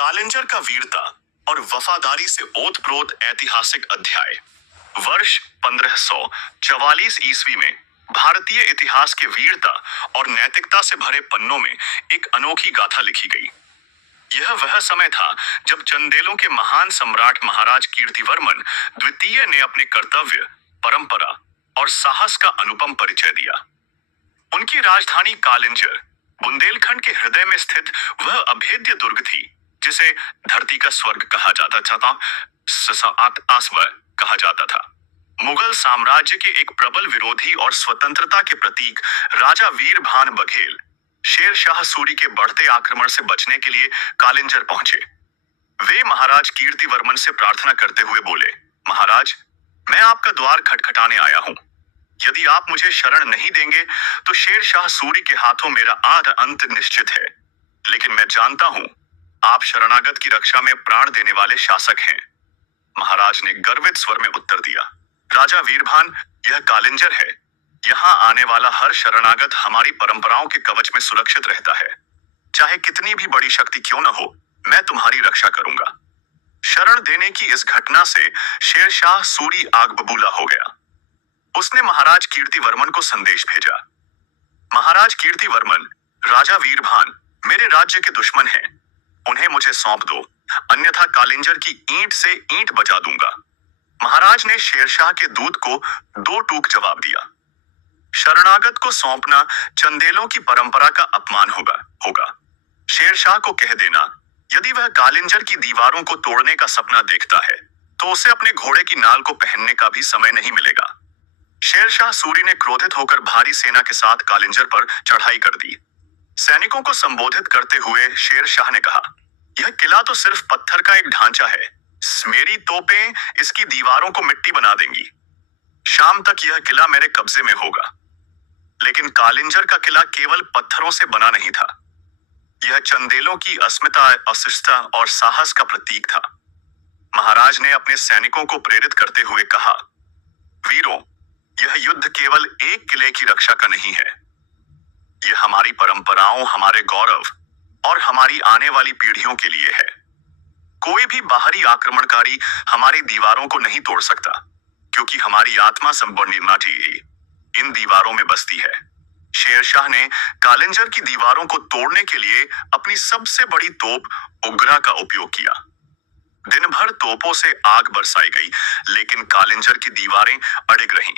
कालिंजर का वीरता और वफादारी से ओतप्रोत ऐतिहासिक अध्याय। वर्ष 1544 ईस्वी में भारतीय इतिहास के वीरता और नैतिकता से भरे पन्नों में एक अनोखी गाथा लिखी गई। यह वह समय था जब चंदेलों के महान सम्राट महाराज कीर्तिवर्मन द्वितीय ने अपने कर्तव्य, परंपरा और साहस का अनुपम परिचय दिया। उनकी राजधानी कालिंजर बुंदेलखंड के हृदय में स्थित वह अभेद्य दुर्ग थी जिसे धरती का स्वर्ग कहा जाता था, कहा जाता था। मुगल साम्राज्य के एक प्रबल विरोधी और स्वतंत्रता के प्रतीक राजा वीरभान बघेल शेर शाह सूरी के बढ़ते आक्रमण से बचने के लिए कालिंजर पहुंचे। वे महाराज कीर्तिवर्मन से प्रार्थना करते हुए बोले, महाराज, मैं आपका द्वार खटखटाने आया हूं। यदि आप मुझे शरण नहीं देंगे तो शेर शाह सूरी के हाथों मेरा आध अंत निश्चित है। लेकिन मैं जानता हूं आप शरणागत की रक्षा में प्राण देने वाले शासक हैं। महाराज ने गर्वित स्वर में उत्तर दिया, राजा वीरभान, यह कालिंजर है। यहाँ आने वाला हर शरणागत हमारी परंपराओं के कवच में सुरक्षित रहता है। चाहे कितनी भी बड़ी शक्ति क्यों न हो, मैं तुम्हारी रक्षा करूंगा। शरण देने की इस घटना से शेर शाह सूरी आग बबूला हो गया। उसने महाराज कीर्तिवर्मन को संदेश भेजा, महाराज कीर्तिवर्मन, राजा वीरभान मेरे राज्य के दुश्मन हैं। उन्हें मुझे सौंप दो, अन्यथा कालिंजर की ईंट से ईंट बजा दूंगा। महाराज ने शेरशाह के दूत को दो टूक जवाब दिया। शरणागत को सौंपना चंदेलों की परंपरा का अपमान होगा। शेरशाह को कह देना, यदि वह कालिंजर की दीवारों को तोड़ने का सपना देखता है तो उसे अपने घोड़े की नाल को पहनने का भी समय नहीं मिलेगा। शेरशाह सूरी ने क्रोधित होकर भारी सेना के साथ कालिंजर पर चढ़ाई कर दी। सैनिकों को संबोधित करते हुए शेरशाह ने कहा, यह किला तो सिर्फ पत्थर का एक ढांचा है। मेरी तोपें इसकी दीवारों को मिट्टी बना देंगी। शाम तक यह किला मेरे कब्जे में होगा। लेकिन कालिंजर का किला केवल पत्थरों से बना नहीं था। यह चंदेलों की अस्मिता, अशिष्टता और साहस का प्रतीक था। महाराज ने अपने सैनिकों को प्रेरित करते हुए कहा, वीरों, यह युद्ध केवल एक किले की रक्षा का नहीं है। यह हमारी परंपराओं, हमारे गौरव और हमारी आने वाली पीढ़ियों के लिए है। कोई भी बाहरी आक्रमणकारी हमारी दीवारों को नहीं तोड़ सकता, क्योंकि हमारी आत्मा संपूर्ण इन दीवारों में बसती है। शेरशाह ने कालिंजर की दीवारों को तोड़ने के लिए अपनी सबसे बड़ी तोप उग्रा का उपयोग किया। दिन भर तोपों से आग बरसाई गई, लेकिन कालिंजर की दीवारें अड़िग रहीं।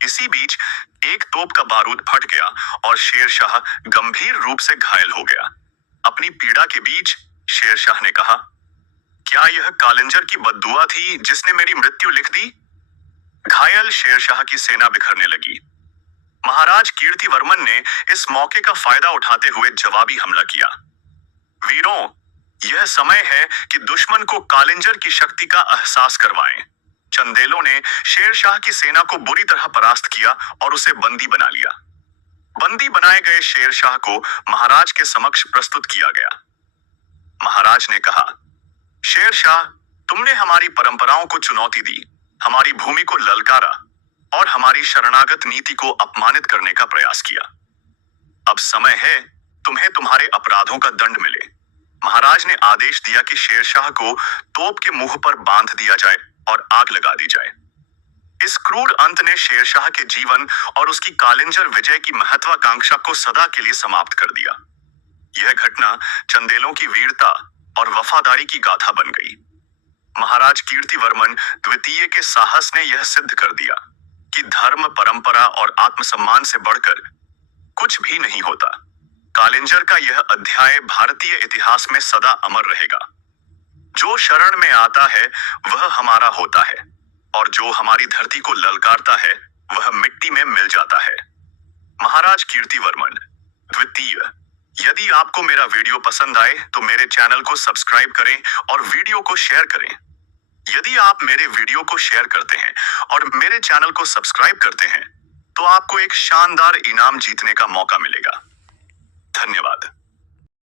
इसी बीच एक तोप का बारूद फट गया और शेरशाह गंभीर रूप से घायल हो गया। अपनी पीड़ा के बीच शेरशाह ने कहा, क्या यह कालिंजर की बद्दुआ थी जिसने मेरी मृत्यु लिख दी? घायल शेरशाह की सेना बिखरने लगी। महाराज कीर्तिवर्मन ने इस मौके का फायदा उठाते हुए जवाबी हमला किया। वीरों, यह समय है कि दुश्मन को कालिंजर की शक्ति का एहसास करवाएं। चंदेलों ने शेरशाह की सेना को बुरी तरह परास्त किया और उसे बंदी बना लिया। बंदी बनाए गए शेरशाह को महाराज के समक्ष प्रस्तुत किया गया। महाराज ने कहा, शेरशाह, तुमने हमारी परंपराओं को चुनौती दी, हमारी भूमि को ललकारा और हमारी शरणागत नीति को अपमानित करने का प्रयास किया। अब समय है तुम्हें तुम्हारे अपराधों का दंड मिले। महाराज ने आदेश दिया कि शेरशाह को तोप के मुंह पर बांध दिया जाए और आग लगा दी जाए। इस क्रूर अंत ने शेरशाह के जीवन और उसकी कालिंजर विजय की महत्वाकांक्षा को सदा के लिए समाप्त कर दिया। यह घटना चंदेलों की वीरता और वफादारी की गाथा बन गई। महाराज कीर्तिवर्मन द्वितीय के साहस ने यह सिद्ध कर दिया कि धर्म, परंपरा और आत्मसम्मान से बढ़कर कुछ भी नहीं होता। कालिंजर का यह अध्याय भारतीय इतिहास में सदा अमर रहेगा। जो शरण में आता है वह हमारा होता है, और जो हमारी धरती को ललकारता है वह मिट्टी में मिल जाता है। महाराज कीर्तिवर्मन द्वितीय। यदि आपको मेरा वीडियो पसंद आए तो मेरे चैनल को सब्सक्राइब करें और वीडियो को शेयर करें। यदि आप मेरे वीडियो को शेयर करते हैं और मेरे चैनल को सब्सक्राइब करते हैं तो आपको एक शानदार इनाम जीतने का मौका मिलेगा। धन्यवाद।